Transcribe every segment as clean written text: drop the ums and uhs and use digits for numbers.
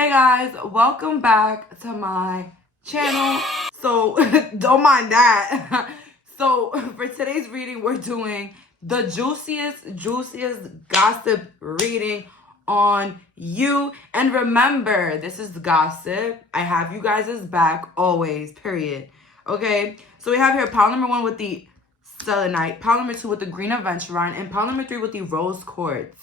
Hey guys, welcome back to my channel. So don't mind that. So for today's reading, we're doing the juiciest gossip reading on you. And remember, this is gossip. I have you guys' back always, period. Okay, so we have here pile number 1 with the selenite, pile number 2 with the green aventurine, and pile number 3 with the rose quartz.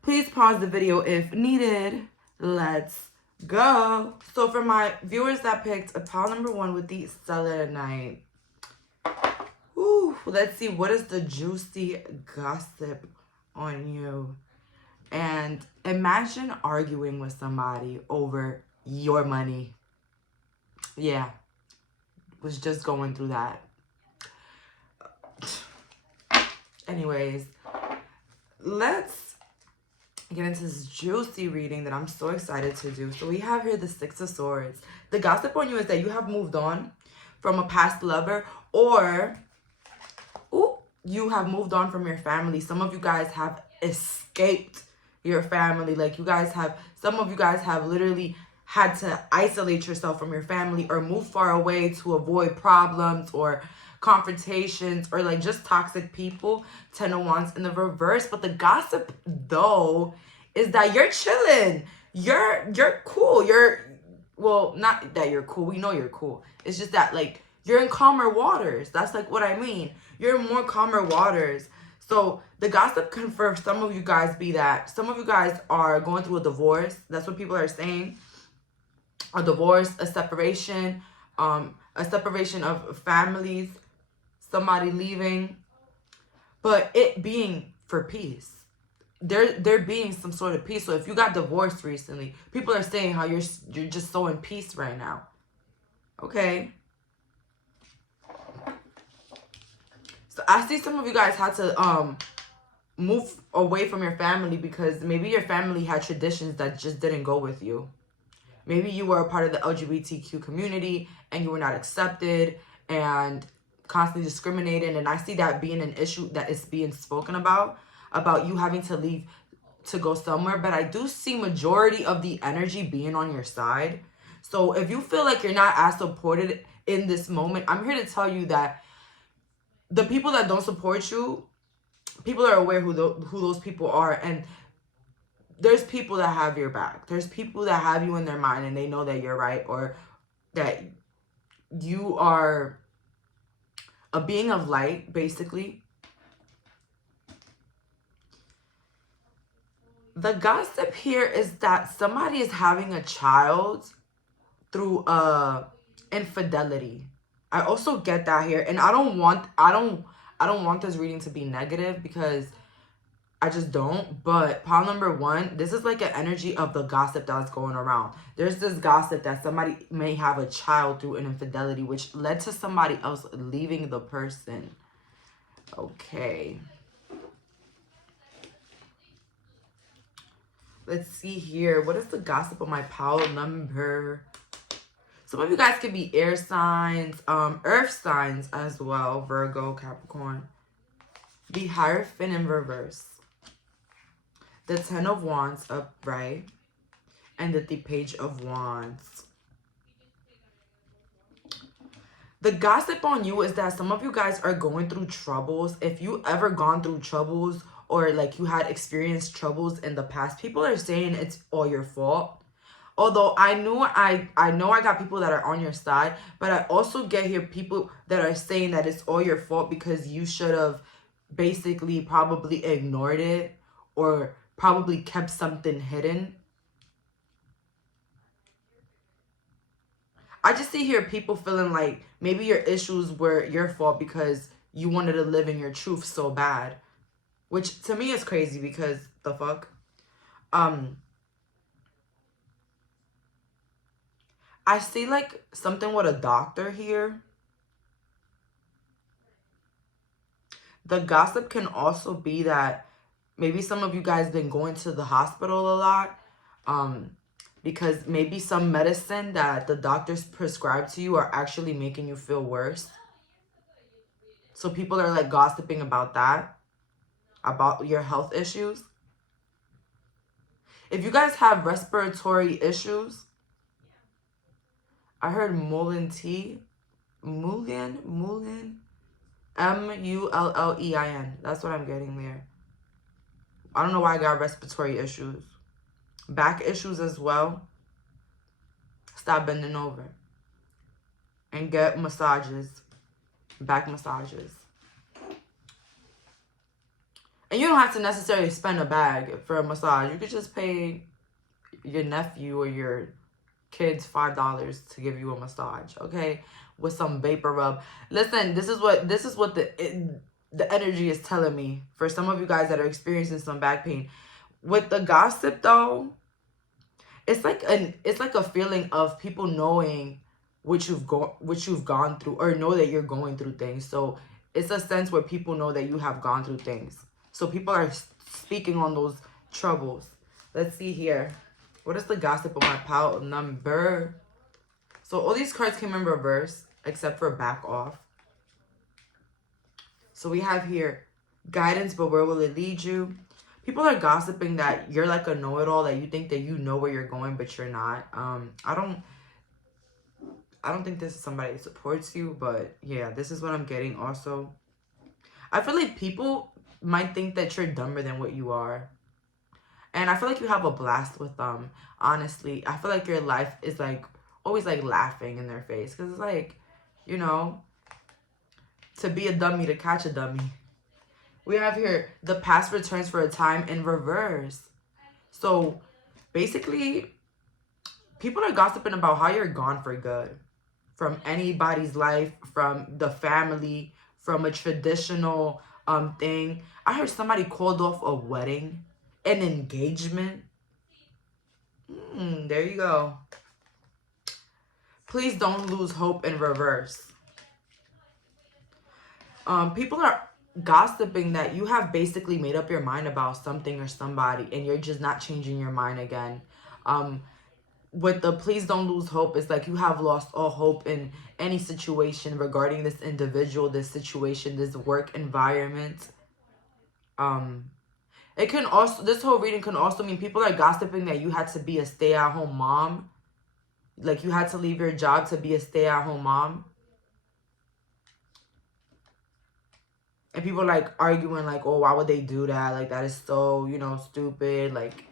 Please pause the video if needed. Let's go. So for my viewers that picked a pile number 1 with the selenite, let's see what is the juicy gossip on you. And imagine arguing with somebody over your money. Yeah, was just going through that. Anyways, let's get into this juicy reading that I'm so excited to do. So we have here the 6 of Swords. The gossip on you is that you have moved on from a past lover, or you have moved on from your family. Some of you guys have escaped your family. Like some of you guys have literally had to isolate yourself from your family or move far away to avoid problems or confrontations or like just toxic people. 10 of Wands in the reverse. But the gossip though is that you're chilling. You're cool. Well, not that you're cool. We know you're cool. It's just that like you're in calmer waters. That's like what I mean. You're in more calmer waters. So the gossip can for some of you guys be that some of you guys are going through a divorce. That's what people are saying. A divorce, a separation of families, somebody leaving, but it being for peace. There being some sort of peace. So if you got divorced recently, people are saying how you're just so in peace right now. Okay. So I see some of you guys had to move away from your family because maybe your family had traditions that just didn't go with you. Maybe you were a part of the LGBTQ community and you were not accepted and constantly discriminated. And I see that being an issue that is being spoken about you having to leave to go somewhere. But I do see majority of the energy being on your side. So if you feel like you're not as supported in this moment, I'm here to tell you that the people that don't support you, people are aware who those people are. And there's people that have your back. There's people that have you in their mind and they know that you're right or that you are a being of light, basically. The gossip here is that somebody is having a child through infidelity. I also get that here, and I don't want this reading to be negative because I just don't. But pile number 1, this is like an energy of the gossip that's going around. There's this gossip that somebody may have a child through an infidelity, which led to somebody else leaving the person. Okay. Let's see here. What is the gossip of my pile number? Some of you guys could be air signs, earth signs as well. Virgo, Capricorn. The Hierophant in reverse. The 10 of Wands upright. And the Page of Wands. The gossip on you is that some of you guys are going through troubles. If you ever gone through troubles or like you had experienced troubles in the past, people are saying it's all your fault. Although I know I got people that are on your side, but I also get here people that are saying that it's all your fault because you should have basically probably ignored it or probably kept something hidden. I just see here people feeling like maybe your issues were your fault because you wanted to live in your truth so bad. Which to me is crazy because the fuck? I see like something with a doctor here. The gossip can also be that maybe some of you guys been going to the hospital a lot. Because maybe some medicine that the doctors prescribe to you are actually making you feel worse. So people are like gossiping about that, about your health issues. If you guys have respiratory issues, I heard Mullein, Mullein, Mullein. That's what I'm getting there. I don't know why I got respiratory issues. Back issues as well. Stop bending over. And get massages. Back massages. And you don't have to necessarily spend a bag for a massage. You could just pay your nephew or your kids $5 to give you a massage, okay? With some vapor rub. Listen, this is what the energy is telling me for some of you guys that are experiencing some back pain. With the gossip though, it's like a feeling of people knowing what you've gone through, or know that you're going through things. So it's a sense where people know that you have gone through things. So people are speaking on those troubles. Let's see here. What is the gossip of my pile number? So all these cards came in reverse, except for back off. So we have here guidance, but where will it lead you? People are gossiping that you're like a know-it-all, that you think that you know where you're going, but you're not. I don't think this is somebody that supports you, but yeah, this is what I'm getting also. I feel like people might think that you're dumber than what you are. And I feel like you have a blast with them, honestly. I feel like your life is like always like laughing in their face. Because it's like, you know, to be a dummy, to catch a dummy. We have here, the past returns for a time in reverse. So basically, people are gossiping about how you're gone for good. From anybody's life, from the family, from a traditional thing. I heard somebody called off a wedding, an engagement. There you go. Please don't lose hope in reverse. People are gossiping that you have basically made up your mind about something or somebody, and you're just not changing your mind again. With the please don't lose hope, it's like you have lost all hope in any situation regarding this individual, this situation, this work environment. It can also, this whole reading can also mean people are gossiping that you had to be a stay-at-home mom. Like you had to leave your job to be a stay-at-home mom. And people like arguing like, oh, why would they do that? Like that is so, you know, stupid. Like,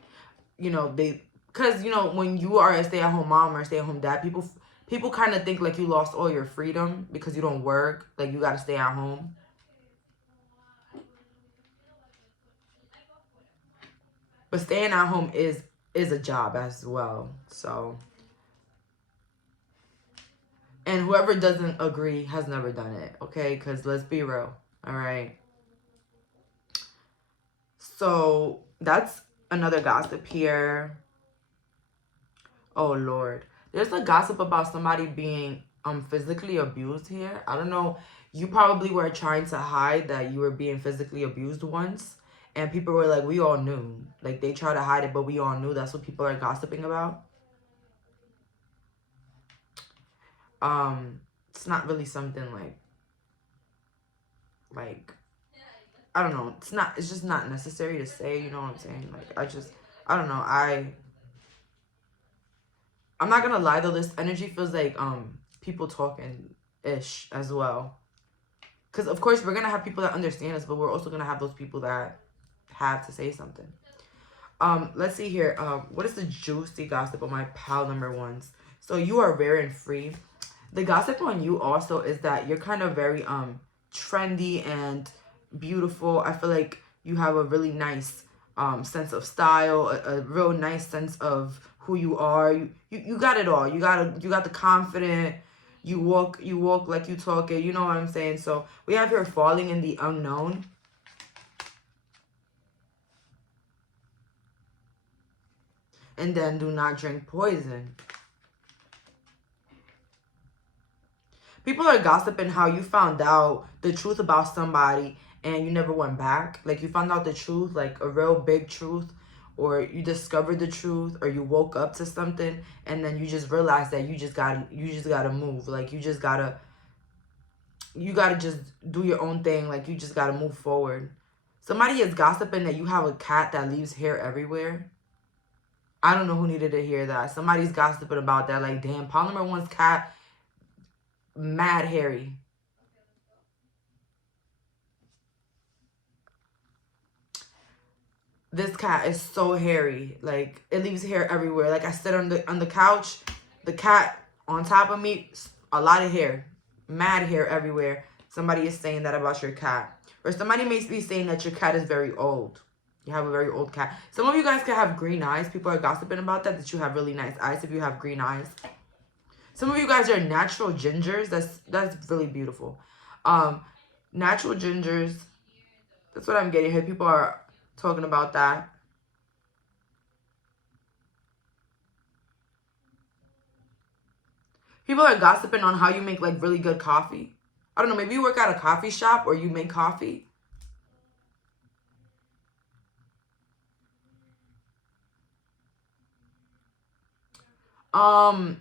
you know, because, you know, when you are a stay-at-home mom or a stay-at-home dad, people kind of think like you lost all your freedom because you don't work. Like you got to stay at home. But staying at home is a job as well. So, and whoever doesn't agree has never done it, okay? Because let's be real, all right? So that's another gossip here. Oh, Lord. There's a gossip about somebody being physically abused here. I don't know. You probably were trying to hide that you were being physically abused once. And people were like, we all knew. Like, they tried to hide it, but we all knew. That's what people are gossiping about. It's not really something like, I don't know. It's just not necessary to say, you know what I'm saying? Like, I don't know. I'm not gonna lie though, this energy feels like people talking-ish as well. Because of course we're gonna have people that understand us, but we're also gonna have those people that have to say something. Let's see here. What is the juicy gossip on my pile number ones? So you are rare and free. The gossip on you also is that you're kind of very trendy and beautiful. I feel like you have a really nice sense of style, a real nice sense of who you are. You got it all. You got the confident. You walk like you talk it. You know what I'm saying? So we have here falling in the unknown. And then do not drink poison. People are gossiping how you found out the truth about somebody and you never went back. Like you found out the truth, like a real big truth, or you discovered the truth, or you woke up to something and then you just realized that you just gotta move. Like you gotta just do your own thing. Like you just gotta move forward. Somebody is gossiping that you have a cat that leaves hair everywhere. I don't know who needed to hear that. Somebody's gossiping about that. Like, damn, pile number one's cat, mad hairy. This cat is so hairy. Like, it leaves hair everywhere. Like, I sit on the couch, the cat on top of me, a lot of hair. Mad hair everywhere. Somebody is saying that about your cat. Or somebody may be saying that your cat is very old. You have a very old cat. Some of you guys can have green eyes. People are gossiping about that you have really nice eyes if you have green eyes. Some of you guys are natural gingers. That's really beautiful. Natural gingers. That's what I'm getting here. People are talking about that. People are gossiping on how you make like really good coffee. I don't know, maybe you work at a coffee shop or you make coffee. I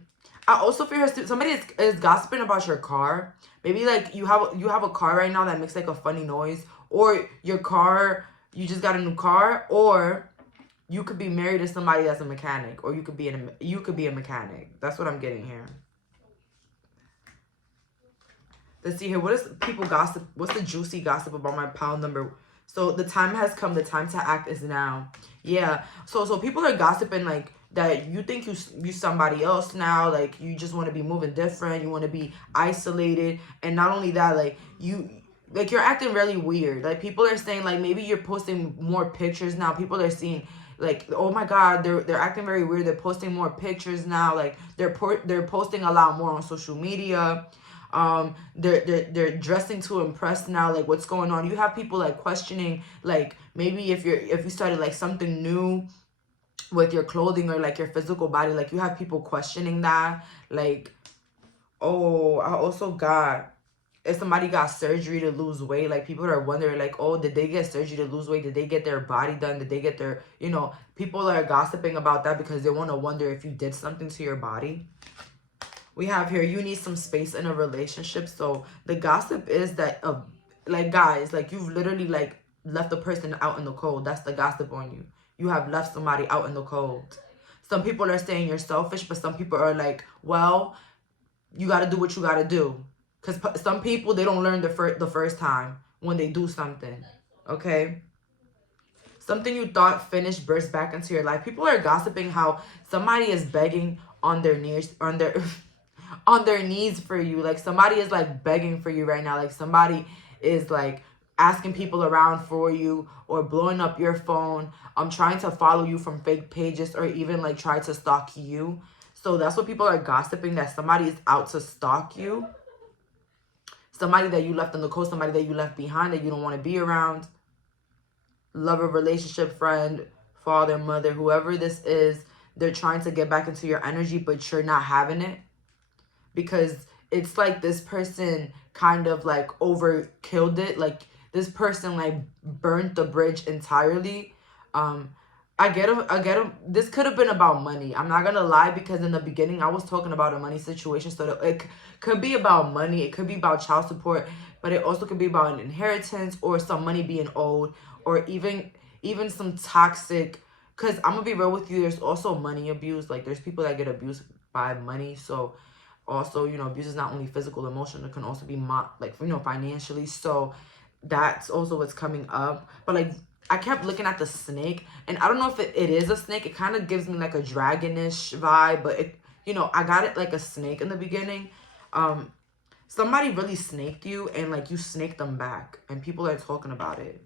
also feel somebody is gossiping about your car. Maybe like you have a car right now that makes like a funny noise, or your car, you just got a new car, or you could be married to somebody that's a mechanic, or you could be a mechanic. That's what I'm getting here. Let's see here. What is people gossip? What's the juicy gossip about my pile number? So the time has come. The time to act is now. Yeah. So people are gossiping like that you think you somebody else now. Like you just want to be moving different. You want to be isolated. And not only that, like you're acting really weird. Like people are saying like maybe you're posting more pictures now. People are seeing like, oh my God, they're acting very weird. They're posting more pictures now. Like they're posting a lot more on social media. They're dressing to impress now. Like what's going on? You have people like questioning like maybe if you started like something new with your clothing or like your physical body. Like you have people questioning that. Like, oh, I also got, if somebody got surgery to lose weight, like people are wondering like, oh, did they get surgery to lose weight? Did they get their body done? Did they get their, people are gossiping about that because they want to wonder if you did something to your body. We have here, you need some space in a relationship. So the gossip is that, like guys, like you've literally like left a person out in the cold. That's the gossip on you. You have left somebody out in the cold. Some people are saying you're selfish, but some people are like, well, you got to do what you got to do. Because some people, they don't learn the first time when they do something. Okay? Something you thought finished burst back into your life. People are gossiping how somebody is begging on their knees, on their knees for you. Like somebody is like begging for you right now. Like somebody is like asking people around for you or blowing up your phone. I'm trying to follow you from fake pages or even like try to stalk you. So that's what people are gossiping, that somebody is out to stalk you. Somebody that you left on the coast, somebody that you left behind that you don't want to be around. Lover, relationship, friend, father, mother, whoever this is, they're trying to get back into your energy, but you're not having it. Because it's like this person kind of like overkilled it. Like this person like burnt the bridge entirely. I get him. This could have been about money. I'm not gonna lie, because in the beginning I was talking about a money situation. So it could be about money. It could be about child support, but it also could be about an inheritance or some money being owed, or even some toxic. Because I'm gonna be real with you, there's also money abuse. Like there's people that get abused by money. So also, abuse is not only physical, emotional. It can also be financially. So that's also what's coming up. But like I kept looking at the snake, and I don't know if it is a snake. It kind of gives me like a dragonish vibe, but it, I got it like a snake in the beginning. Somebody really snaked you, and like you snaked them back, and people are talking about it.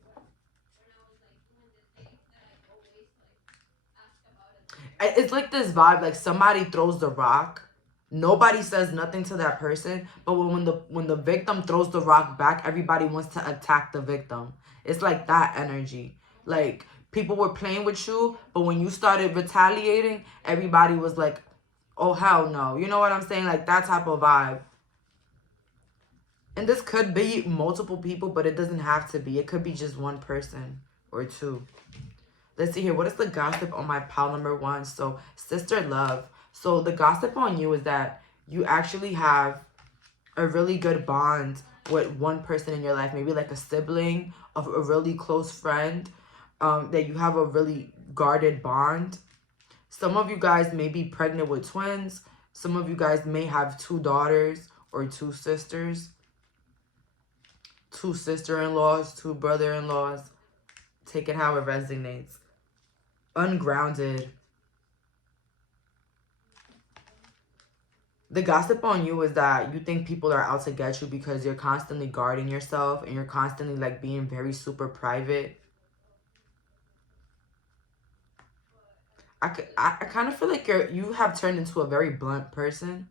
It's like this vibe, like somebody throws the rock. Nobody says nothing to that person, but when the victim throws the rock back, everybody wants to attack the victim. It's like that energy. Like people were playing with you, but when you started retaliating, everybody was like, oh hell no. You know what I'm saying? Like that type of vibe. And this could be multiple people, but it doesn't have to be. It could be just one person or two. Let's see here. What is the gossip on my pile number one? So sister love. So the gossip on you is that you actually have a really good bond with one person in your life. Maybe like a sibling, of a really close friend, that you have a really guarded bond. Some of you guys may be pregnant with twins. Some of you guys may have 2 daughters or 2 sisters. 2 sister-in-laws, 2 brother-in-laws. Take it how it resonates. Ungrounded. The gossip on you is that you think people are out to get you because you're constantly guarding yourself and you're constantly like being very super private. I kind of feel like you have turned into a very blunt person.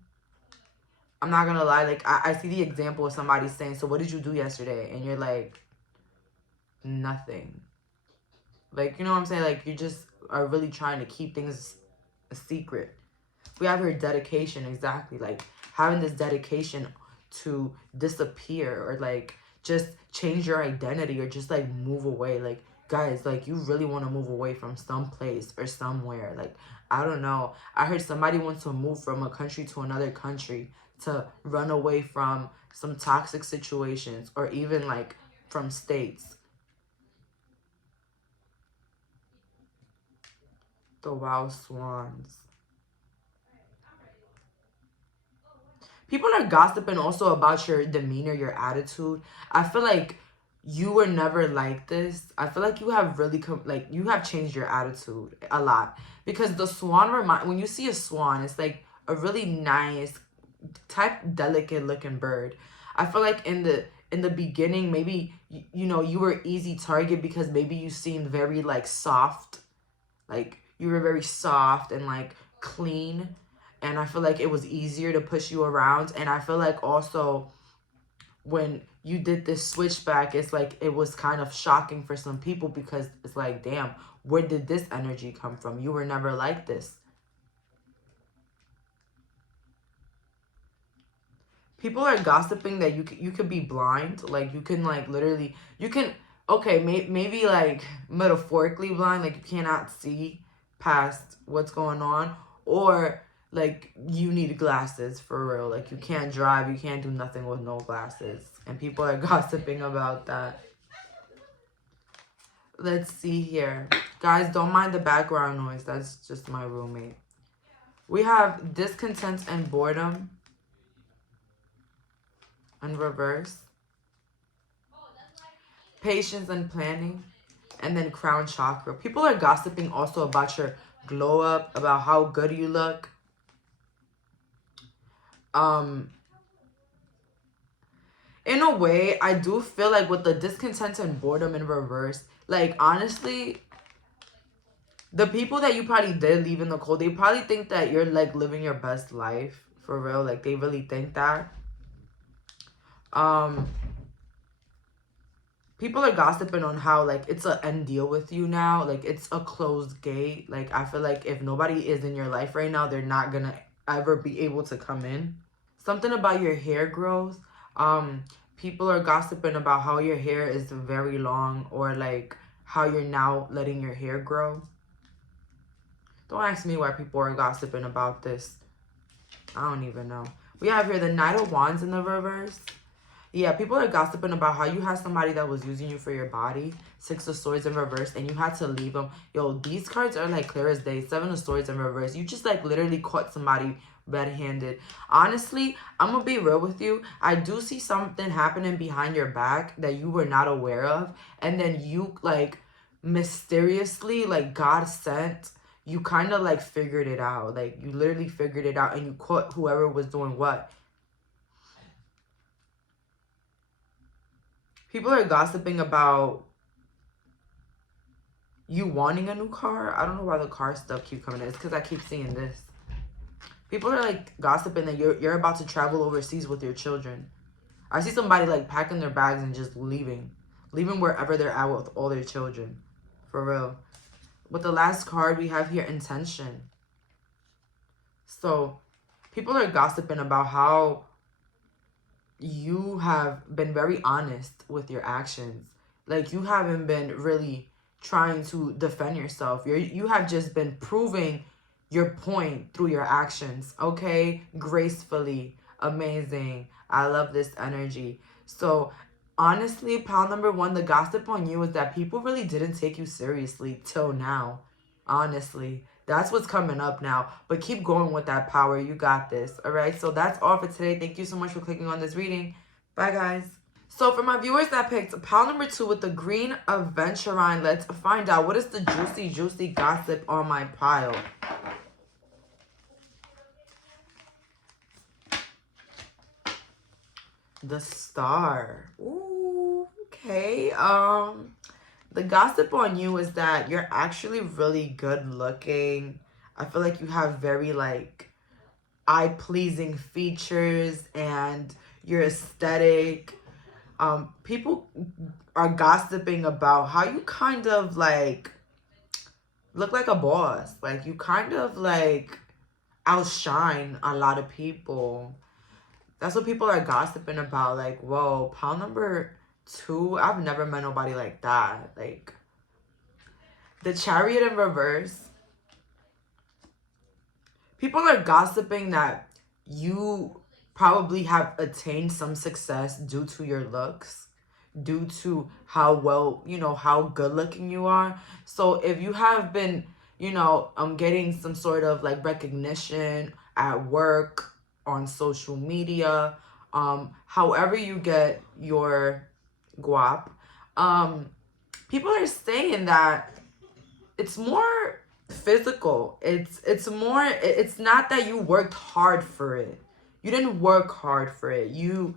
I'm not gonna lie, like I see the example of somebody saying, so what did you do yesterday? And you're like, nothing. Like, you know what I'm saying? Like, you just are really trying to keep things a secret. We have here dedication, exactly. Like, having this dedication to disappear or, like, just change your identity or just, like, move away. Like, guys, like, you really want to move away from some place or somewhere. Like, I don't know. I heard somebody wants to move from a country to another country to run away from some toxic situations or even, like, from states. The wild swans. People are gossiping also about your demeanor, your attitude. I feel like you were never like this. I feel like you have really you have changed your attitude a lot, because the swan when you see a swan, it's like a really nice type, delicate looking bird. I feel like in the beginning, maybe you know, you were easy target because maybe you seemed very like soft, like you were very soft and like clean. And I feel like it was easier to push you around. And I feel like also when you did this switchback, it's like it was kind of shocking for some people because it's like, damn, where did this energy come from? You were never like this. People are gossiping that you could be blind. Like, you can, like, literally, you can, okay, maybe, like, metaphorically blind. Like, you cannot see past what's going on. Or, like, you need glasses for real. Like, you can't drive. You can't do nothing with no glasses. And people are gossiping about that. Let's see here. Guys, don't mind the background noise. That's just my roommate. We have discontent and boredom in reverse. Patience and planning. And then crown chakra. People are gossiping also about your glow up, about how good you look. In a way, I do feel like with the discontent and boredom in reverse, like, honestly, the people that you probably did leave in the cold, they probably think that you're, like, living your best life. For real. Like, they really think that. People are gossiping on how, like, it's an end deal with you now. Like, it's a closed gate. Like, I feel like if nobody is in your life right now, they're not gonna ever be able to come in. Something about your hair growth. People are gossiping about how your hair is very long, or like how you're now letting your hair grow. Don't ask me why people are gossiping about this. I don't even know. We have here the Knight of Wands in the reverse. Yeah, people are gossiping about how you had somebody that was using you for your body. 6 of Swords in reverse, and you had to leave them. Yo, these cards are like clear as day. 7 of Swords in reverse. You just like literally caught somebody red-handed. Honestly, I'm gonna be real with you. I do see something happening behind your back that you were not aware of, and then you like mysteriously, like God sent, you kind of like figured it out. Like, you literally figured it out, and you caught whoever was doing what. People are gossiping about you wanting a new car. I don't know why the car stuff keep coming in. It's because I keep seeing this. People are like gossiping that you're about to travel overseas with your children. I see somebody like packing their bags and just leaving wherever they're at with all their children. For real. With the last card we have here, intention. So people are gossiping about how you have been very honest with your actions. Like, you haven't been really trying to defend yourself. You have just been proving your point through your actions. Okay? Gracefully. Amazing. I love this energy. So, honestly, pile number 1, the gossip on you is that people really didn't take you seriously till now. Honestly, that's what's coming up now. But keep going with that power. You got this. All right. So that's all for today. Thank you so much for clicking on this reading. Bye, guys. So for my viewers that picked pile number 2 with the green aventurine, let's find out what is the juicy gossip on my pile. The Star. Ooh, okay. The gossip on you is that you're actually really good looking. I feel like you have very like eye-pleasing features and you're aesthetic. People are gossiping about how you kind of like look like a boss. Like you kind of like outshine a lot of people. That's what people are gossiping about. Like, whoa, pile number 2, I've never met nobody like that. Like, the Chariot in reverse. People are gossiping that you probably have attained some success due to your looks, due to how well, you know, how good looking you are. So if you have been, you know, getting some sort of like recognition at work, on social media, however you get your guap, people are saying that it's more physical. It's not that you worked hard for it. You didn't work hard for it. You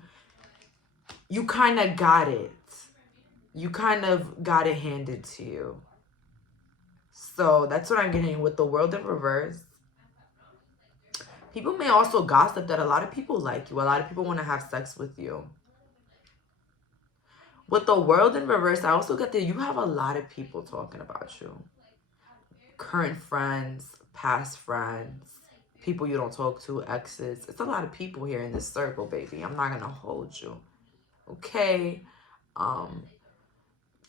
kind of got it. You kind of got it handed to you. So that's what I'm getting with the World in reverse. People may also gossip that a lot of people like you. A lot of people want to have sex with you. With the World in reverse, I also get that you have a lot of people talking about you. Current friends, past friends, people you don't talk to, exes. It's a lot of people here in this circle, baby. I'm not going to hold you. Okay?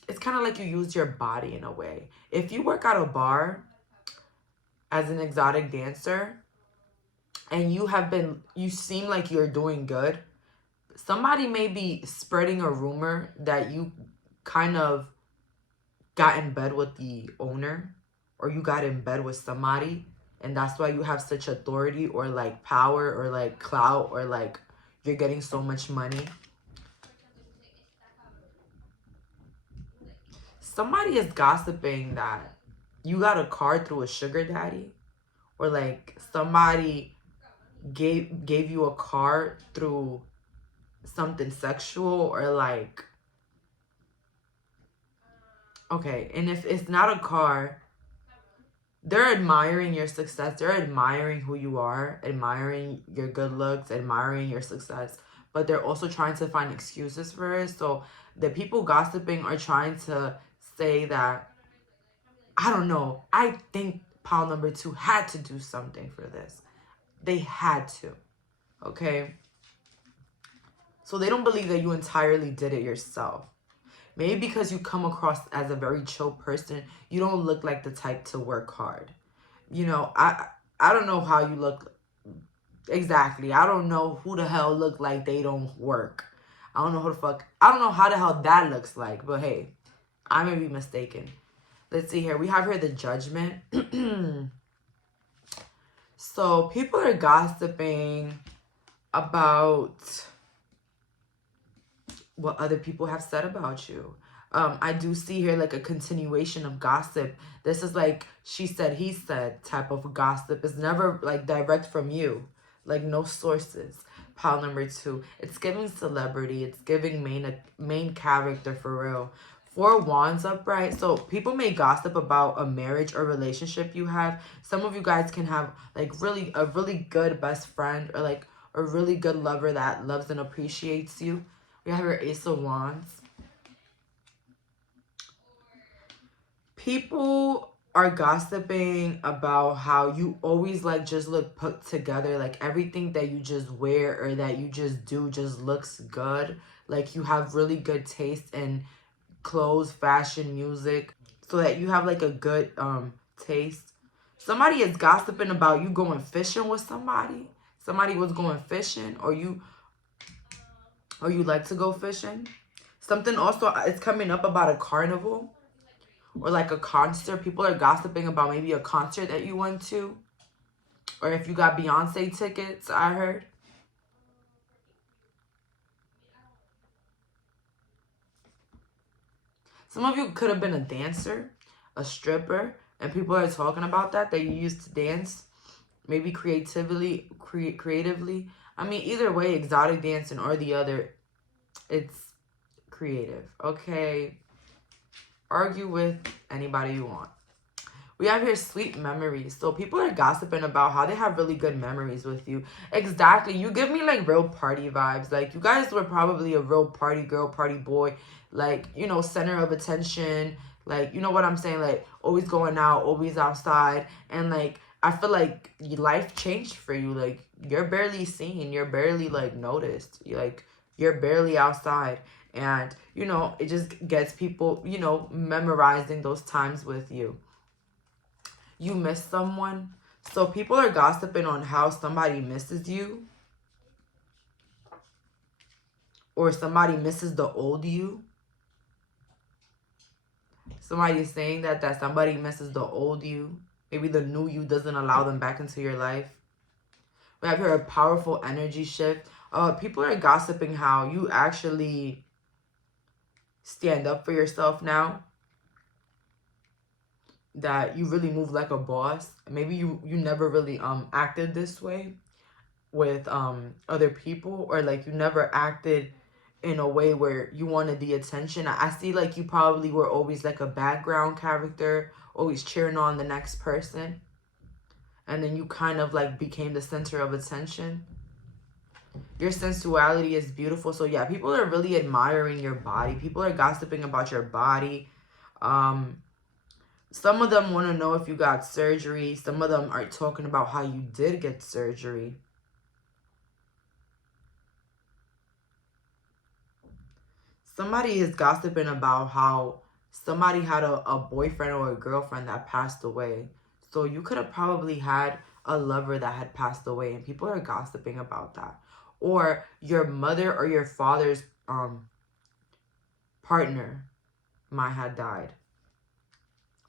It's kind of like you use your body in a way. If you work at a bar as an exotic dancer, and you seem like you're doing good, somebody may be spreading a rumor that you kind of got in bed with the owner, or you got in bed with somebody, and that's why you have such authority or like power or like clout or like you're getting so much money. Somebody is gossiping that you got a card through a sugar daddy, or like somebody gave you a card through something sexual, or like, okay, and if it's not a car, they're admiring your success, they're admiring who you are, admiring your good looks, admiring your success, but they're also trying to find excuses for it. So the people gossiping are trying to say that, I don't know, I think pile number 2 had to do something for this. They had to. Okay? So they don't believe that you entirely did it yourself. Maybe because you come across as a very chill person, you don't look like the type to work hard. You know, I don't know how you look exactly. I don't know who the hell look like they don't work. I don't know how the hell that looks like. But hey, I may be mistaken. Let's see here. We have here the Judgment. So people are gossiping about what other people have said about you. I do see here like a continuation of gossip. This is like she said, he said type of gossip. It's never like direct from you. Like no sources. Pile number 2. It's giving celebrity. It's giving main character for real. 4 Wands upright. So people may gossip about a marriage or relationship you have. Some of you guys can have like a really good best friend, or like a really good lover that loves and appreciates you. We have our Ace of Wands. People are gossiping about how you always like just look put together. Like everything that you just wear or that you just do just looks good. Like you have really good taste in clothes, fashion, music, so that you have like a good taste. Somebody is gossiping about you going fishing with somebody. Somebody was going fishing, or you like to go fishing. Something also is coming up about a carnival, or like a concert. People are gossiping about maybe a concert that you went to, or if you got Beyonce tickets, I heard. Some of you could have been a dancer, a stripper, and people are talking about that you used to dance, maybe creatively. I mean, either way, exotic dancing or the other, it's creative. Okay, argue with anybody you want. We have here sweet memories. So people are gossiping about how they have really good memories with you. Exactly. You give me like real party vibes. Like you guys were probably a real party girl, party boy. Like, you know, center of attention. Like, you know what I'm saying? Like always going out, always outside. And like, I feel like life changed for you. Like you're barely seen. You're barely like noticed. You're barely outside. And, you know, it just gets people, you know, memorizing those times with you. You miss someone. So people are gossiping on how somebody misses you. Or somebody misses the old you. Somebody is saying that somebody misses the old you. Maybe the new you doesn't allow them back into your life. We have here a powerful energy shift. People are gossiping how you actually stand up for yourself now. That you really move like a boss. Maybe you never really acted this way with other people, or like you never acted in a way where you wanted the attention. I see like you probably were always like a background character, always cheering on the next person, and then you kind of like became the center of attention. Your sensuality is beautiful. So yeah, people are really admiring your body. People are gossiping about your body. Some of them want to know if you got surgery. Some of them are talking about how you did get surgery. Somebody is gossiping about how somebody had a boyfriend or a girlfriend that passed away. So you could have probably had a lover that had passed away, and people are gossiping about that. Or your mother or your father's partner might have died.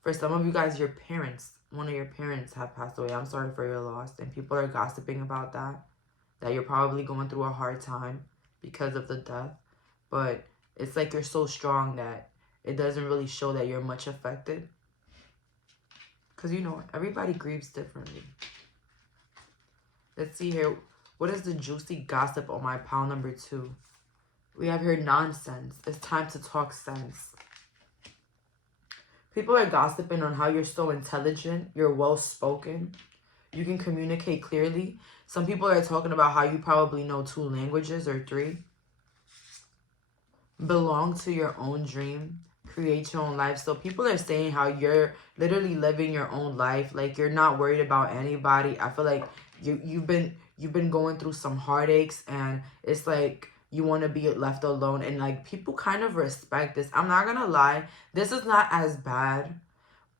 For some of you guys, your parents, one of your parents have passed away. I'm sorry for your loss. And people are gossiping about that. That you're probably going through a hard time because of the death. But it's like you're so strong that it doesn't really show that you're much affected. Because, you know, everybody grieves differently. Let's see here. What is the juicy gossip on my pile number 2? We have here nonsense. It's time to talk sense. People are gossiping on how you're so intelligent. You're well-spoken. You can communicate clearly. Some people are talking about how you probably know 2 languages or 3. Belong to your own dream. Create your own life. So people are saying how you're literally living your own life. Like you're not worried about anybody. I feel like you've been going through some heartaches, and it's like you want to be left alone, and like people kind of respect this. I'm not gonna lie, this is not as bad,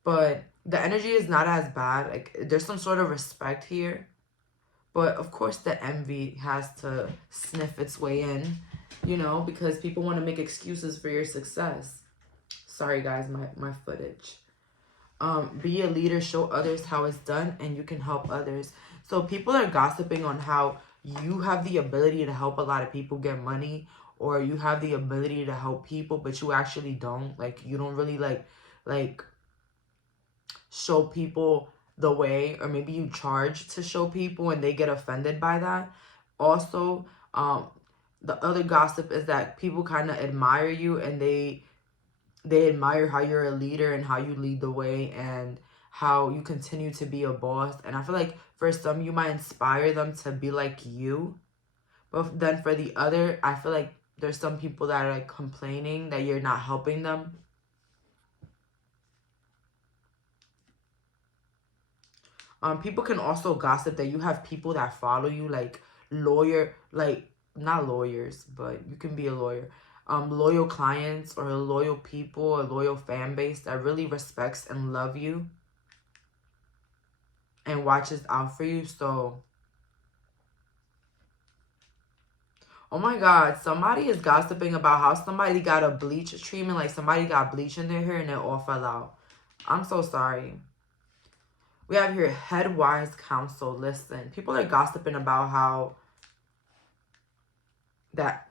but the energy is not as bad. Like there's some sort of respect here, but of course the envy has to sniff its way in, you know, because people want to make excuses for your success. Sorry guys, my footage. Be a leader, show others how it's done, and you can help others. So people are gossiping on how you have the ability to help a lot of people get money, or you have the ability to help people, but you actually don't. Like you don't really like show people the way, or maybe you charge to show people and they get offended by that. Also, the other gossip is that people kind of admire you, and they admire how you're a leader and how you lead the way and how you continue to be a boss. And I feel like for some, you might inspire them to be like you. But then for the other, I feel like there's some people that are like complaining that you're not helping them. People can also gossip that you have people that follow you, like not lawyers, but you can be a lawyer. Loyal clients or loyal people, a loyal fan base that really respects and love you and watches out for you. So Oh my God, somebody is gossiping about how somebody got a bleach treatment, like somebody got bleach in their hair and it all fell out. I'm so sorry. We have here head wise counsel. Listen, people are gossiping about how that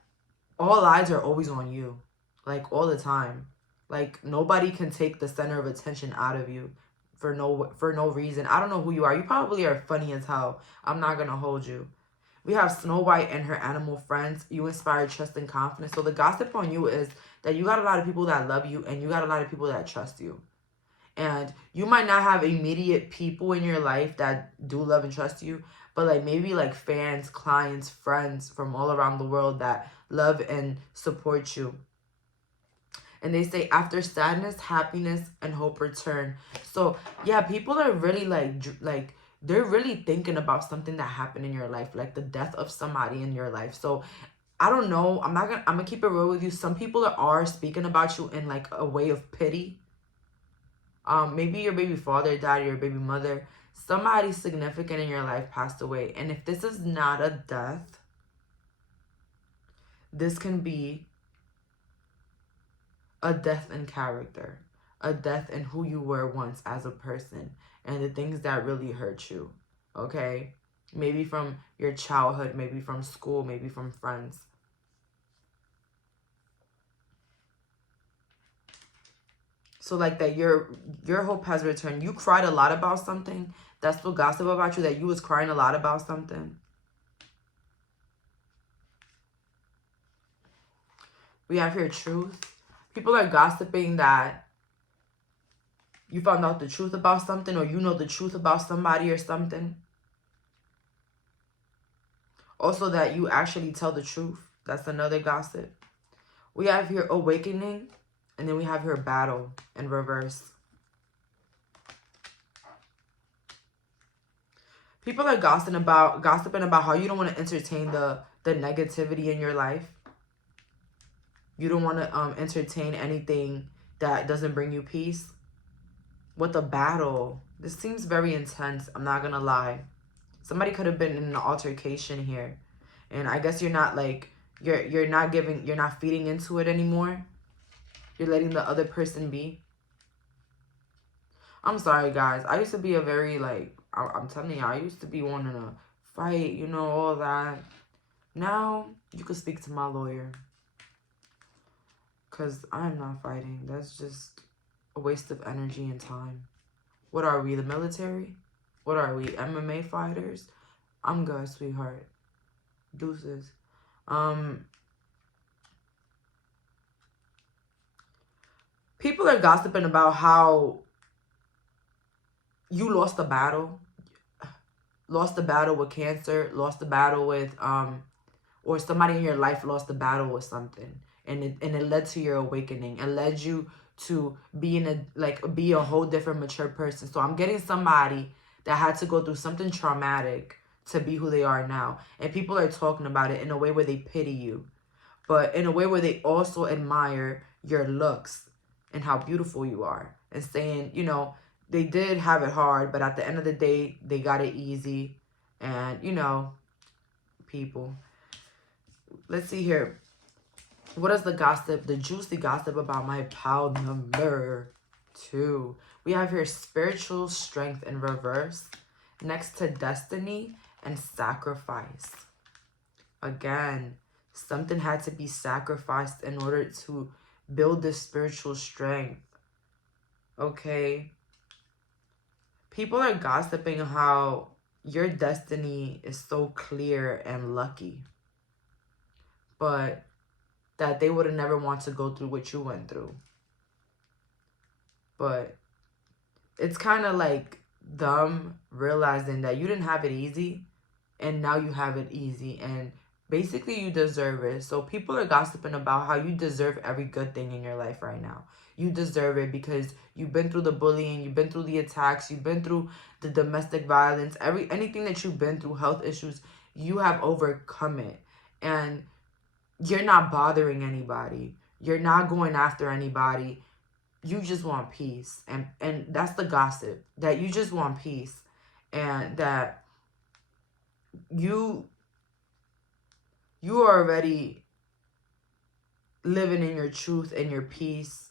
all eyes are always on you, like all the time. Like nobody can take the center of attention out of you for no reason. I don't know who you are. You probably are funny as hell. I'm not gonna hold you. We have Snow White and her animal friends. You inspire trust and confidence. So the gossip on you is that you got a lot of people that love you and you got a lot of people that trust you. And you might not have immediate people in your life that do love and trust you, but like maybe like fans, clients, friends from all around the world that love and support you. And they say after sadness, happiness and hope return. So yeah, people are really like they're really thinking about something that happened in your life, like the death of somebody in your life. So I don't know. I'm gonna keep it real with you. Some people are speaking about you in like a way of pity. Maybe your baby father died, or your baby mother. Somebody significant in your life passed away. And if this is not a death, this can be a death in character, a death in who you were once as a person, and the things that really hurt you, okay? Maybe from your childhood, maybe from school, maybe from friends. So like that your hope has returned. You cried a lot about something. That's what gossip about you, that you was crying a lot about something. We have here truth. People are gossiping that you found out the truth about something, or you know the truth about somebody or something. Also that you actually tell the truth. That's another gossip. We have here awakening, and then we have here battle in reverse. People are gossiping about how you don't want to entertain the negativity in your life. You don't want to entertain anything that doesn't bring you peace. With a battle, this seems very intense. I'm not gonna lie. Somebody could have been in an altercation here, and I guess you're not like you're not feeding into it anymore. You're letting the other person be. I'm sorry, guys. I used to be a very like I'm telling you, I used to be wanting to fight, you know, all that. Now you could speak to my lawyer, because I'm not fighting. That's just a waste of energy and time. What are we, the military? What are we, MMA fighters? I'm good, sweetheart. Deuces. People are gossiping about how you lost the battle. Lost the battle with cancer. Lost the battle with, or somebody in your life lost the battle with something. And it led to your awakening. It led you to be be a whole different mature person. So I'm getting somebody that had to go through something traumatic to be who they are now. And people are talking about it in a way where they pity you, but in a way where they also admire your looks and how beautiful you are, and saying, you know, they did have it hard, but at the end of the day, they got it easy. And, you know, people. Let's see here. What is the gossip, the juicy gossip about my pile number 2? We have here spiritual strength in reverse, next to destiny and sacrifice. Again, something had to be sacrificed in order to build this spiritual strength. Okay? People are gossiping how your destiny is so clear and lucky, but that they would have never want to go through what you went through. But it's kind of like them realizing that you didn't have it easy, and now you have it easy, and basically you deserve it. So people are gossiping about how you deserve every good thing in your life right now. You deserve it because you've been through the bullying, you've been through the attacks, you've been through the domestic violence, anything that you've been through, health issues, you have overcome it. And you're not bothering anybody. You're not going after anybody. You just want peace. And that's the gossip, that you just want peace, and that you you are already living in your truth and your peace.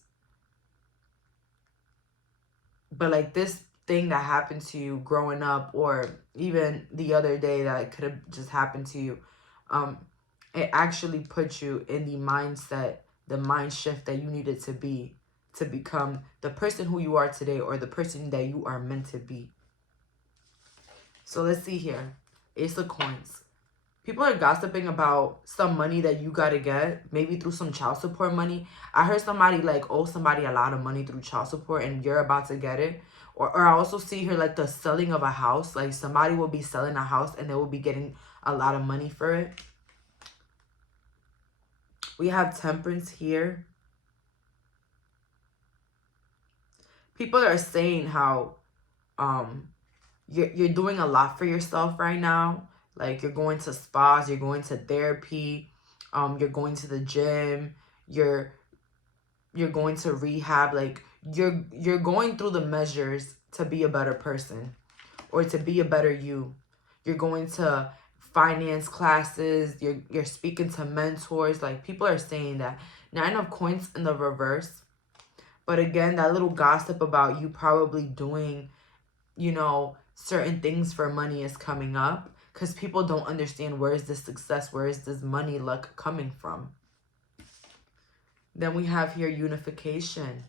But like this thing that happened to you growing up, or even the other day that could have just happened to you, it actually put you in the mindset, the mind shift that you needed to be to become the person who you are today, or the person that you are meant to be. So let's see here. Ace of Coins. People are gossiping about some money that you got to get, maybe through some child support money. I heard somebody like owe somebody a lot of money through child support and you're about to get it. Or I also see here like the selling of a house. Like somebody will be selling a house and they will be getting a lot of money for it. We have Temperance here. People are saying how you're doing a lot for yourself right now. Like you're going to spas, you're going to therapy, you're going to the gym, you're going to rehab. Like you're going through the measures to be a better person or to be a better you. You're going to finance classes, you're speaking to mentors. Like people are saying that. 9 of Coins in the reverse. But again, that little gossip about you probably doing, you know, certain things for money is coming up. Because people don't understand, where is this success? Where is this money luck coming from? Then we have here unification.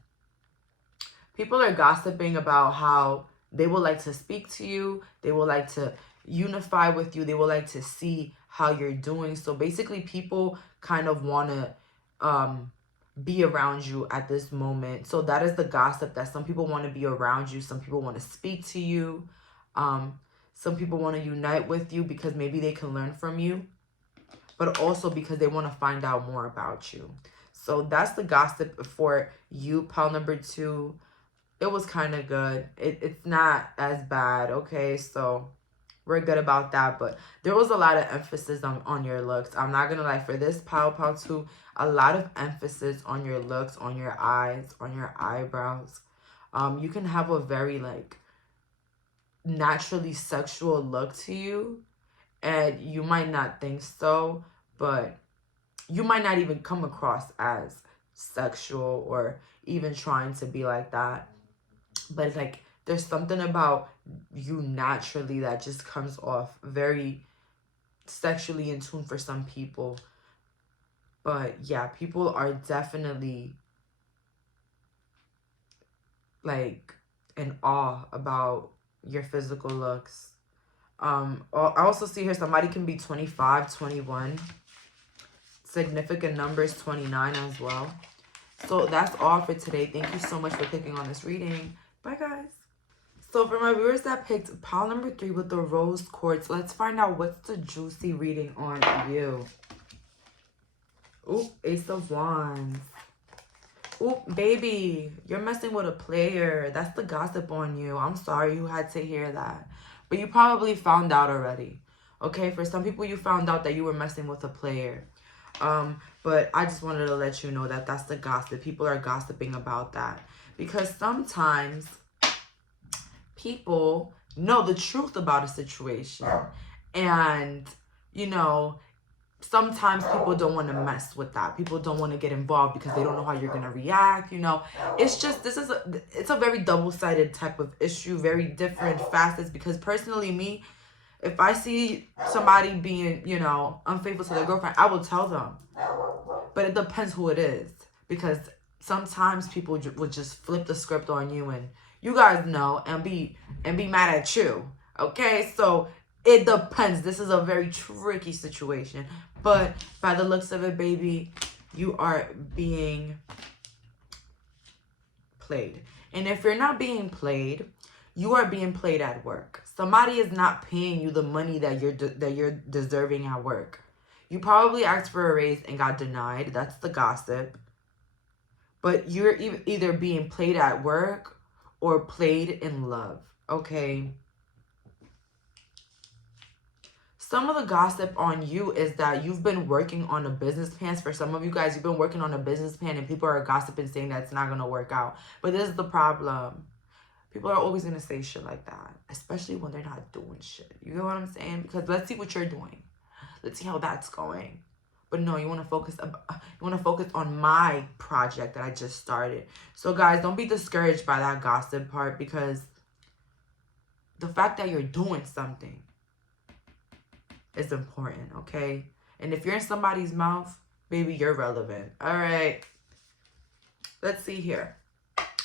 People are gossiping about how they would like to speak to you. They would like to unify with you. They would like to see how you're doing. So basically people kind of want to be around you at this moment. So that is the gossip, that some people want to be around you. Some people want to speak to you. Some people want to unite with you because maybe they can learn from you, but also because they want to find out more about you. So that's the gossip for you, pile number 2. It was kind of good. It's not as bad, okay? So we're good about that, but there was a lot of emphasis on your looks. I'm not going to lie, for this pile 2, a lot of emphasis on your looks, on your eyes, on your eyebrows. You can have a very, like, naturally sexual look to you, and you might not think so, but you might not even come across as sexual or even trying to be like that. But it's like there's something about you naturally that just comes off very sexually in tune for some people. But yeah, people are definitely like in awe about your physical looks. I also see here somebody can be 25, 21. Significant numbers 29 as well. So that's all for today. Thank you so much for clicking on this reading. Bye, guys. So for my viewers that picked pile number 3 with the rose quartz, let's find out what's the juicy reading on you. Oop, Ace of Wands. Oop, baby, you're messing with a player. That's the gossip on you. I'm sorry you had to hear that. But you probably found out already. Okay, for some people you found out that you were messing with a player. But I just wanted to let you know that that's the gossip. People are gossiping about that. Because sometimes people know the truth about a situation. And, you know, sometimes people don't want to mess with that. People don't want to get involved because they don't know how you're going to react, you know. It's just, it's a very double-sided type of issue, very different facets. Because personally, me, if I see somebody being, you know, unfaithful to their girlfriend, I will tell them. But it depends who it is. Because sometimes people would just flip the script on you, and you guys know, and be mad at you. Okay, so it depends. This is a very tricky situation. But by the looks of it, baby, you are being played. And if you're not being played, you are being played at work. Somebody is not paying you the money that you're deserving at work. You probably asked for a raise and got denied. That's the gossip. But you're either being played at work or played in love. Okay. Some of the gossip on you is that you've been working on a business plan. For some of you guys, you've been working on a business plan and people are gossiping saying that it's not going to work out. But this is the problem. People are always going to say shit like that, especially when they're not doing shit. You know what I'm saying? Because let's see what you're doing. Let's see how that's going. But no, you want to focus on my project that I just started. So guys, don't be discouraged by that gossip part, because the fact that you're doing something is important, okay? And if you're in somebody's mouth, baby, you're relevant. All right. Let's see here.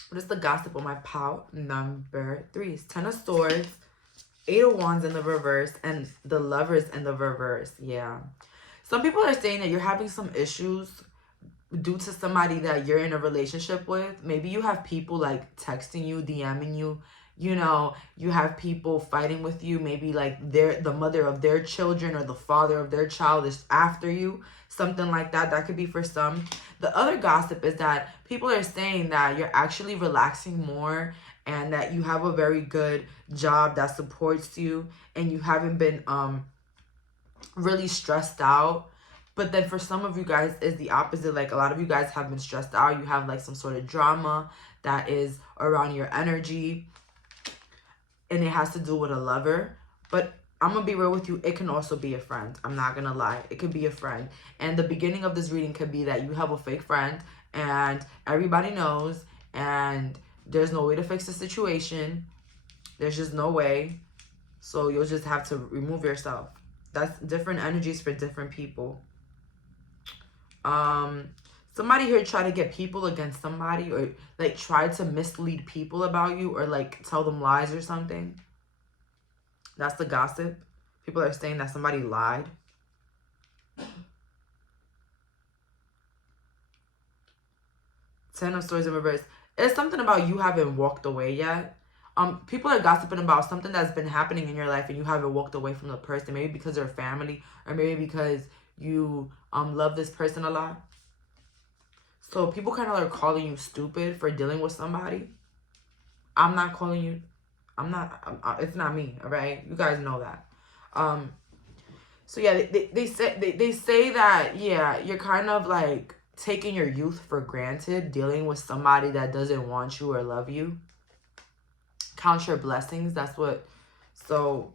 What is the gossip on my pile number 3? It's 10 of Swords, 8 of Wands in the reverse, and the Lovers in the reverse. Yeah. Some people are saying that you're having some issues due to somebody that you're in a relationship with. Maybe you have people like texting you, DMing you. You know, you have people fighting with you. Maybe like the mother of their children or the father of their child is after you. Something like that. That could be for some. The other gossip is that people are saying that you're actually relaxing more and that you have a very good job that supports you and you haven't been really stressed out. But then for some of you guys, is the opposite. Like a lot of you guys have been stressed out. You have like some sort of drama that is around your energy. And it has to do with a lover. But I'm going to be real with you. It can also be a friend. I'm not going to lie. It could be a friend. And the beginning of this reading could be that you have a fake friend. And everybody knows. And there's no way to fix the situation. There's just no way. So you'll just have to remove yourself. That's different energies for different people. Somebody here try to get people against somebody, or like try to mislead people about you, or like tell them lies or something. That's the gossip. People are saying that somebody lied. 10 of Swords in reverse. It's something about you haven't walked away yet. People are gossiping about something that's been happening in your life and you haven't walked away from the person. Maybe because they're family, or maybe because you love this person a lot. So people kind of are calling you stupid for dealing with somebody. I'm not calling you. It's not me. All right, you guys know that. So yeah, they say that, yeah, you're kind of like taking your youth for granted, dealing with somebody that doesn't want you or love you. Count your blessings. That's what. So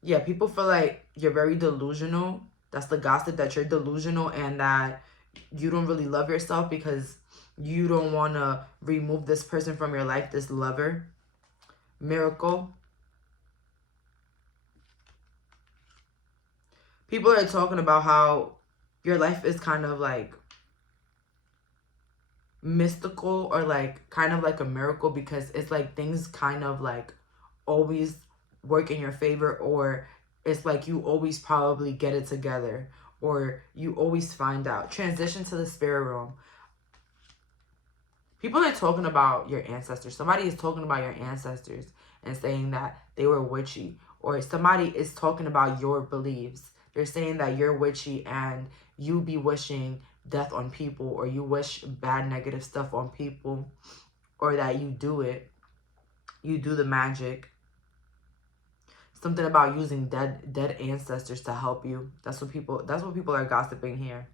yeah, people feel like you're very delusional. That's the gossip, that you're delusional and that you don't really love yourself because you don't want to remove this person from your life, this lover. Miracle. People are talking about how your life is kind of like mystical, or like kind of like a miracle, because it's like things kind of like always work in your favor, or it's like you always probably get it together, or you always find out. Transition to the spirit realm. People are talking about your ancestors. Somebody is talking about your ancestors and saying that they were witchy, or somebody is talking about your beliefs. They're saying that you're witchy and you be wishing death on people, or you wish bad negative stuff on people, or that you do it. You do the magic. Something about using dead ancestors to help you. That's what people are gossiping here.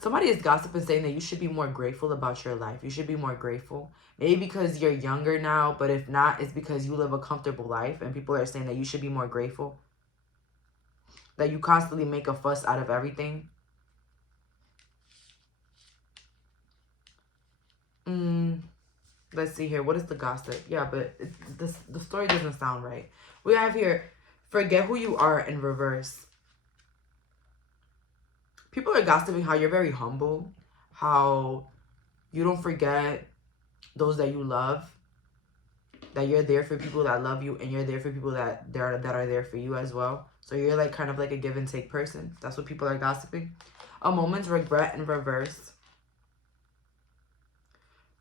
Somebody is gossiping, saying that you should be more grateful about your life. You should be more grateful. Maybe because you're younger now, but if not, it's because you live a comfortable life. And people are saying that you should be more grateful. That you constantly make a fuss out of everything. Let's see here. What is the gossip? Yeah, but the story doesn't sound right. We have here, forget who you are in reverse. People are gossiping how you're very humble, how you don't forget those that you love, that you're there for people that love you, and you're there for people that are there for you as well. So you're like kind of like a give and take person. That's what people are gossiping. A moment's regret in reverse.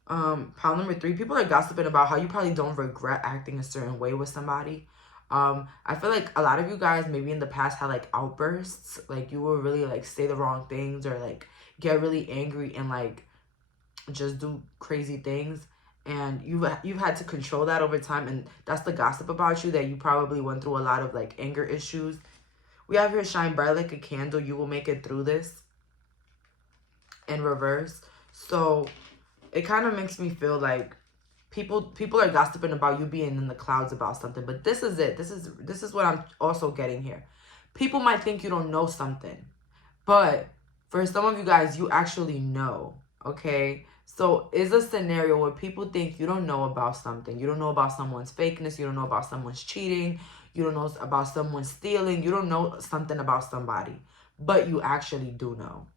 Pile number 3, people are gossiping about how you probably don't regret acting a certain way with somebody. I feel like a lot of you guys maybe in the past had like outbursts, like you will really like say the wrong things, or like get really angry and like just do crazy things, and you've had to control that over time, and that's the gossip about you, that you probably went through a lot of like anger issues. We have here, shine bright like a candle, you will make it through this, in reverse. So it kind of makes me feel like People are gossiping about you being in the clouds about something. But this is it. This is what I'm also getting here. People might think you don't know something. But for some of you guys, you actually know. Okay? So it's a scenario where people think you don't know about something. You don't know about someone's fakeness. You don't know about someone's cheating. You don't know about someone stealing. You don't know something about somebody. But you actually do know.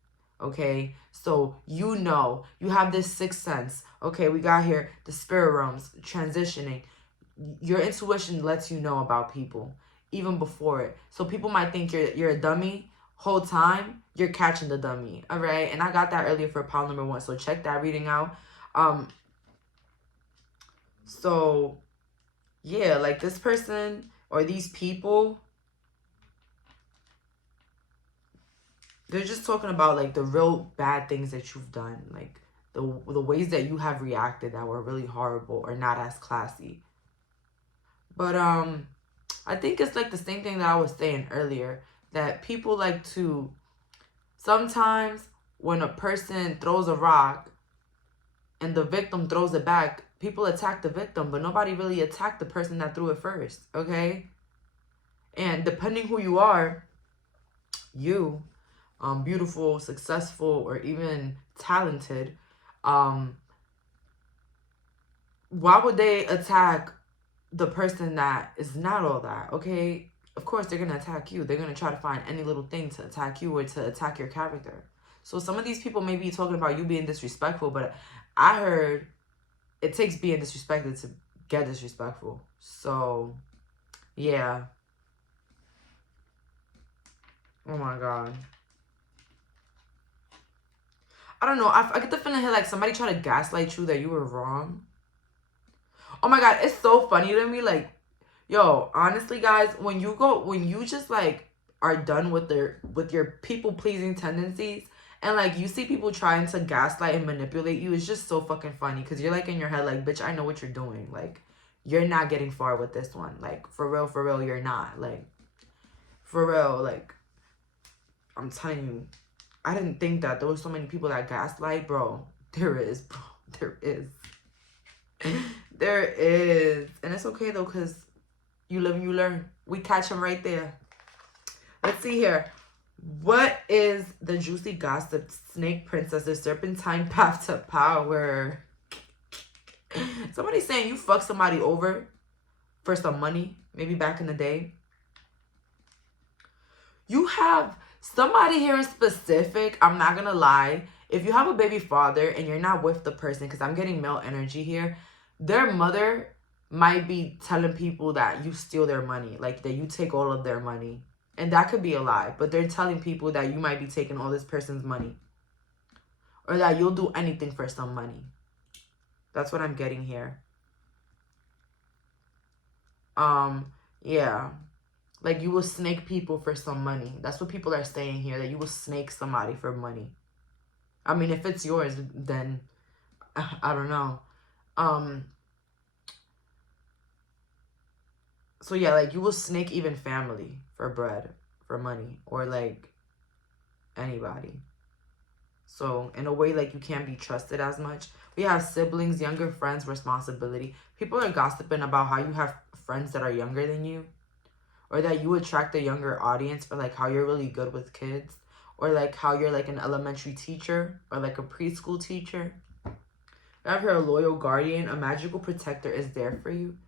Okay? So you know. You have this sixth sense. Okay, we got here the spirit realms, transitioning. Your intuition lets you know about people even before it. So people might think you're a dummy. Whole time you're catching the dummy. All right, and I got that earlier for pile number 1, so check that reading out. So yeah, like this person or these people, they're just talking about like the real bad things that you've done, like the ways that you have reacted that were really horrible or not as classy. But I think it's like the same thing that I was saying earlier, that people like to, sometimes when a person throws a rock and the victim throws it back, people attack the victim, but nobody really attacked the person that threw it first, okay? And depending who you are, you, beautiful, successful, or even talented, why would they attack the person that is not all that, okay? Of course, they're going to attack you. They're going to try to find any little thing to attack you or to attack your character. So some of these people may be talking about you being disrespectful, but I heard it takes being disrespected to get disrespectful. So, yeah. Oh, my God. I don't know. I get the feeling here like somebody tried to gaslight you that you were wrong. Oh, my God. It's so funny to me. Like, yo, honestly, guys, when you just like are done with your people-pleasing tendencies, and like you see people trying to gaslight and manipulate you, it's just so fucking funny, because you're like in your head like, bitch, I know what you're doing. Like, you're not getting far with this one. Like, for real, you're not. Like, for real, like, I'm telling you, I didn't think that there was so many people that gaslight, bro. There is, bro. There is. There is. And it's okay though, because you live and you learn. We catch them right there. Let's see here. What is the juicy gossip? Snake princess, the serpentine path to power. Somebody's saying you fucked somebody over for some money, maybe back in the day. You have somebody here in specific, I'm not gonna lie. If you have a baby father and you're not with the person, because I'm getting male energy here, their mother might be telling people that you steal their money, like that you take all of their money. And that could be a lie, but they're telling people that you might be taking all this person's money, or that you'll do anything for some money. That's what I'm getting here. Yeah. Like you will snake people for some money. That's what people are saying here, that you will snake somebody for money. I mean, if it's yours, then I don't know. So yeah, like you will snake even family for bread, for money, or like anybody. So in a way, like you can't be trusted as much. We have siblings, younger friends, responsibility. People are gossiping about how you have friends that are younger than you, or that you attract a younger audience, or like how you're really good with kids, or like how you're like an elementary teacher or like a preschool teacher. I have here a loyal guardian, a magical protector is there for you.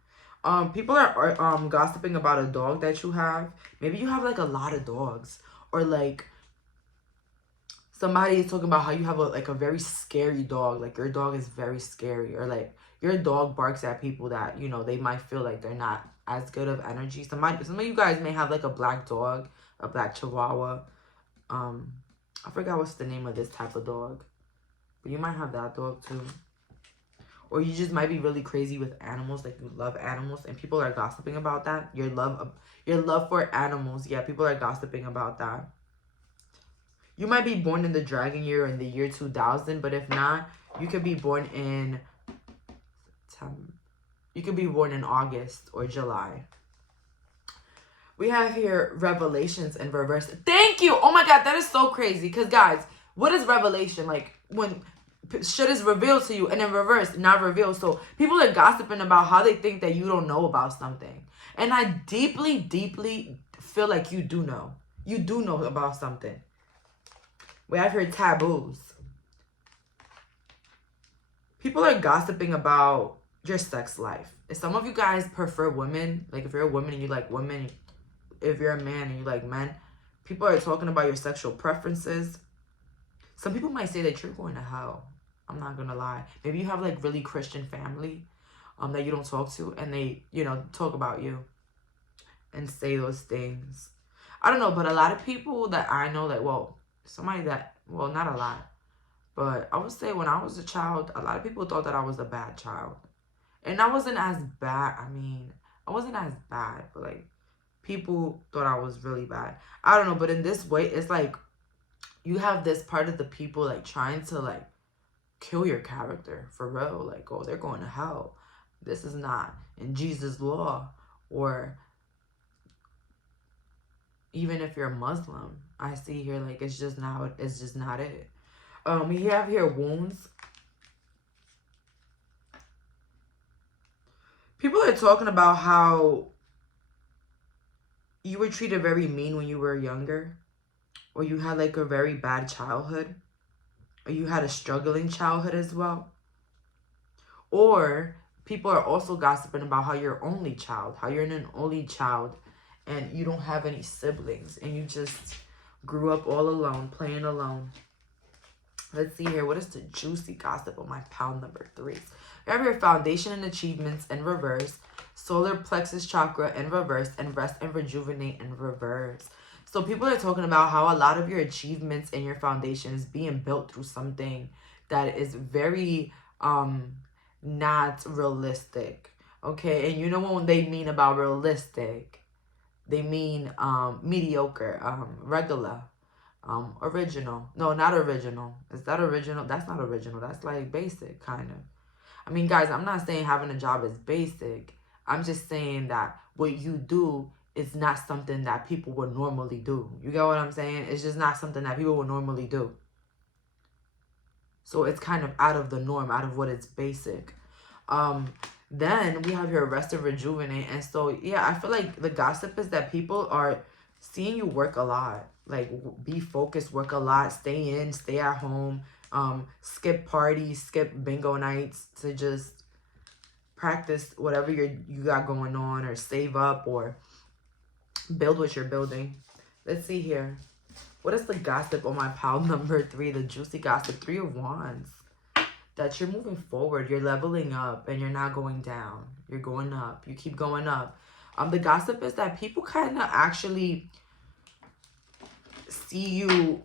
People are gossiping about a dog that you have. Maybe you have like a lot of dogs, or like somebody is talking about how you have a very scary dog. Like your dog is very scary, or like your dog barks at people that, you know, they might feel like they're not as good of energy. Some of you guys may have like a black dog, a black chihuahua. I forgot what's the name of this type of dog, but you might have that dog too. Or you just might be really crazy with animals, like you love animals, and people are gossiping about that. Your love for animals, yeah, people are gossiping about that. You might be born in the dragon year or in the year 2000, but if not, you could be born in August or July. We have here revelations in reverse. Thank you. Oh my God, that is so crazy. Because guys, what is revelation? Like when shit is revealed to you, and in reverse, not revealed. So people are gossiping about how they think that you don't know about something. And I deeply, deeply feel like you do know. You do know about something. We have here taboos. People are gossiping about your sex life. If some of you guys prefer women, like if you're a woman and you like women, if you're a man and you like men, people are talking about your sexual preferences. Some people might say that you're going to hell. I'm not gonna lie. Maybe you have like really Christian family that you don't talk to, and they, you know, talk about you and say those things. I don't know, but a lot of people that I know, like, well, somebody that, well, not a lot, but I would say when I was a child, a lot of people thought that I was a bad child. And I wasn't as bad. I mean, I wasn't as bad, but like people thought I was really bad. I don't know, but in this way, it's like you have this part of the people like trying to like kill your character for real. Like, oh, they're going to hell. This is not in Jesus' law. Or even if you're Muslim, I see here like it's just not it. We have here wounds. People are talking about how you were treated very mean when you were younger, or you had like a very bad childhood, or you had a struggling childhood as well. Or people are also gossiping about how you're only child, how you're an only child and you don't have any siblings and you just grew up all alone, playing alone. Let's see here. What is the juicy gossip on my pound number 3? We have your foundation and achievements in reverse, solar plexus chakra in reverse, and rest and rejuvenate in reverse. So people are talking about how a lot of your achievements and your foundation is being built through something that is very not realistic. Okay, and you know what they mean about realistic? They mean mediocre, regular. Original. No, not original. Is that original? That's not original. That's like basic, kind of. I mean, guys, I'm not saying having a job is basic. I'm just saying that what you do is not something that people would normally do. You get what I'm saying? It's just not something that people would normally do. So it's kind of out of the norm, out of what is basic. Then we have your rest and rejuvenate. And so, yeah, I feel like the gossip is that people are seeing you work a lot. Like, be focused, work a lot, stay in, stay at home, skip parties, skip bingo nights to just practice whatever you got going on, or save up, or build what you're building. Let's see here. What is the gossip on my pile number 3? The juicy gossip, 3 of Wands. That you're moving forward, you're leveling up, and you're not going down. You're going up. You keep going up. The gossip is that people kind of actually see you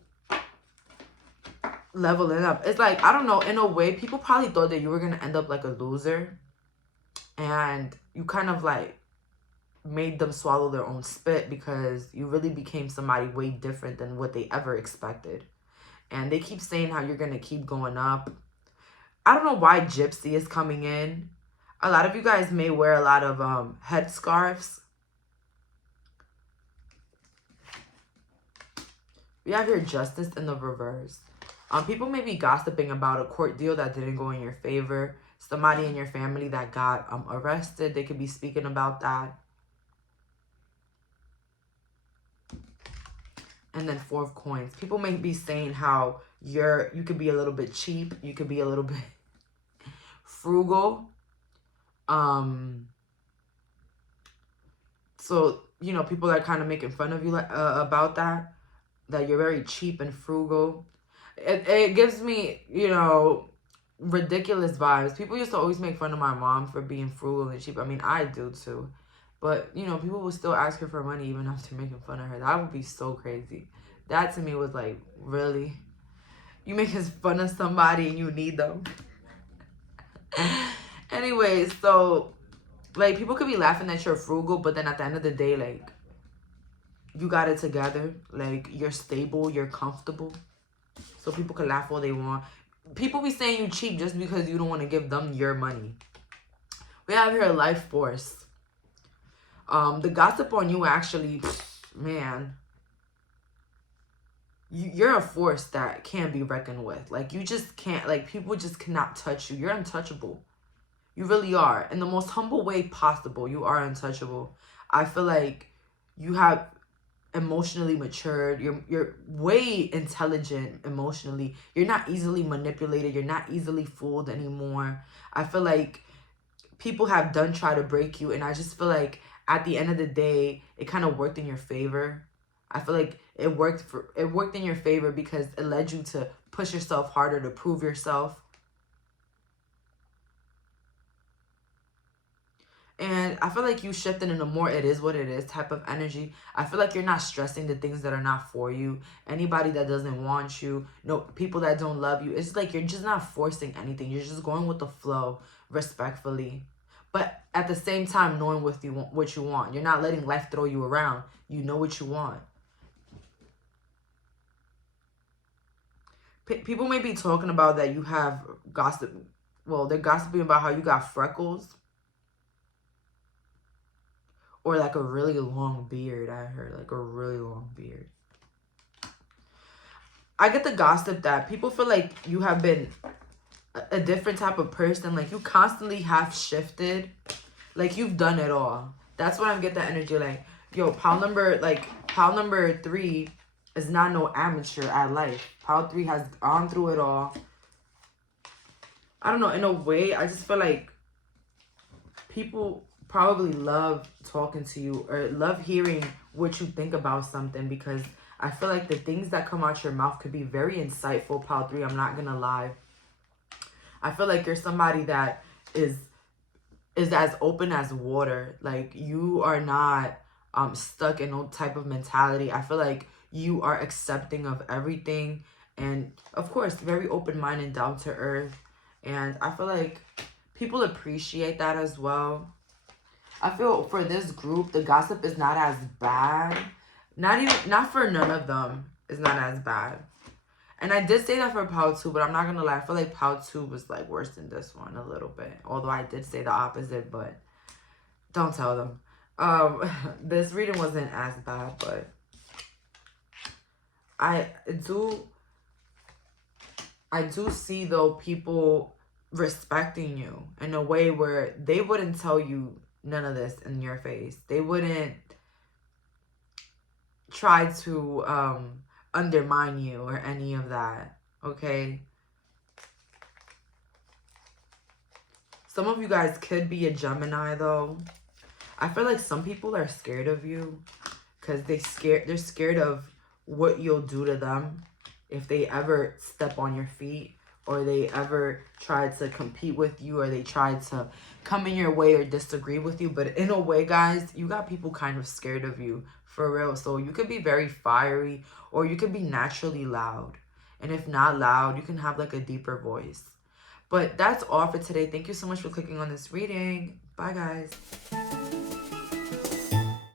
leveling up. It's like, I don't know, in a way, people probably thought that you were going to end up like a loser. And you kind of like made them swallow their own spit, because you really became somebody way different than what they ever expected. And they keep saying how you're going to keep going up. I don't know why Gypsy is coming in. A lot of you guys may wear a lot of headscarves. We have your justice in the reverse. People may be gossiping about a court deal that didn't go in your favor. Somebody in your family that got arrested. They could be speaking about that. And then 4 of coins. People may be saying how you could be a little bit cheap. You could be a little bit frugal. So, you know, people are kind of making fun of you about that. That you're very cheap and frugal. It gives me, you know, ridiculous vibes. People used to always make fun of my mom for being frugal and cheap. I mean, I do too. But, you know, people will still ask her for money even after making fun of her. That would be so crazy. That to me was like, really? You making fun of somebody and you need them? Anyways, so, like, people could be laughing that you're frugal, but then at the end of the day, like, you got it together. Like, you're stable, you're comfortable. So people can laugh all they want. People be saying you cheap just because you don't want to give them your money. We have here life force. The gossip on you actually, man. you're a force that can't be reckoned with. Like, you just can't, like, people just cannot touch you. You're untouchable. You really are. In the most humble way possible, you are untouchable. I feel like you have emotionally matured. You're way intelligent emotionally. You're not easily manipulated. You're not easily fooled anymore. I feel like people have done try to break you, and I just feel like at the end of the day, it kind of worked in your favor. I feel like it worked in your favor because it led you to push yourself harder, to prove yourself. And I feel like you shifted in a more it is what it is type of energy. I feel like you're not stressing the things that are not for you. Anybody that doesn't want you, no, people that don't love you. It's like you're just not forcing anything. You're just going with the flow respectfully. But at the same time, knowing what you want. You're not letting life throw you around. You know what you want. People may be talking about that you have gossip. Well, they're gossiping about how you got freckles. Or like a really long beard, I heard. Like a really long beard. I get the gossip that people feel like you have been a different type of person. Like, you constantly have shifted. Like, you've done it all. That's when I get the energy. Like, yo, pile number 3 is not no amateur at life. Pile 3 has gone through it all. I don't know. In a way, I just feel like people probably love talking to you or love hearing what you think about something, because I feel like the things that come out your mouth could be very insightful, pile 3. I'm not gonna lie. I feel like you're somebody that is as open as water. Like, you are not stuck in no type of mentality. I feel like you are accepting of everything, and of course very open-minded, down to earth. And I feel like people appreciate that as well. I feel for this group, the gossip is not as bad. Not for none of them. It's not as bad. And I did say that for pile 2, but I'm not gonna lie. I feel like pile 2 was like worse than this one a little bit. Although I did say the opposite, but don't tell them. This reading wasn't as bad, but I do see though people respecting you in a way where they wouldn't tell you none of this in your face. They wouldn't try to undermine you or any of that, okay? Some of you guys could be a Gemini though. I feel like some people are scared of you because they're scared of what you'll do to them if they ever step on your feet, or they ever try to compete with you, or they try to come in your way or disagree with you. But in a way, guys, you got people kind of scared of you, for real. So you could be very fiery, or you could be naturally loud. And if not loud, you can have like a deeper voice. But that's all for today. Thank you so much for clicking on this reading. Bye, guys.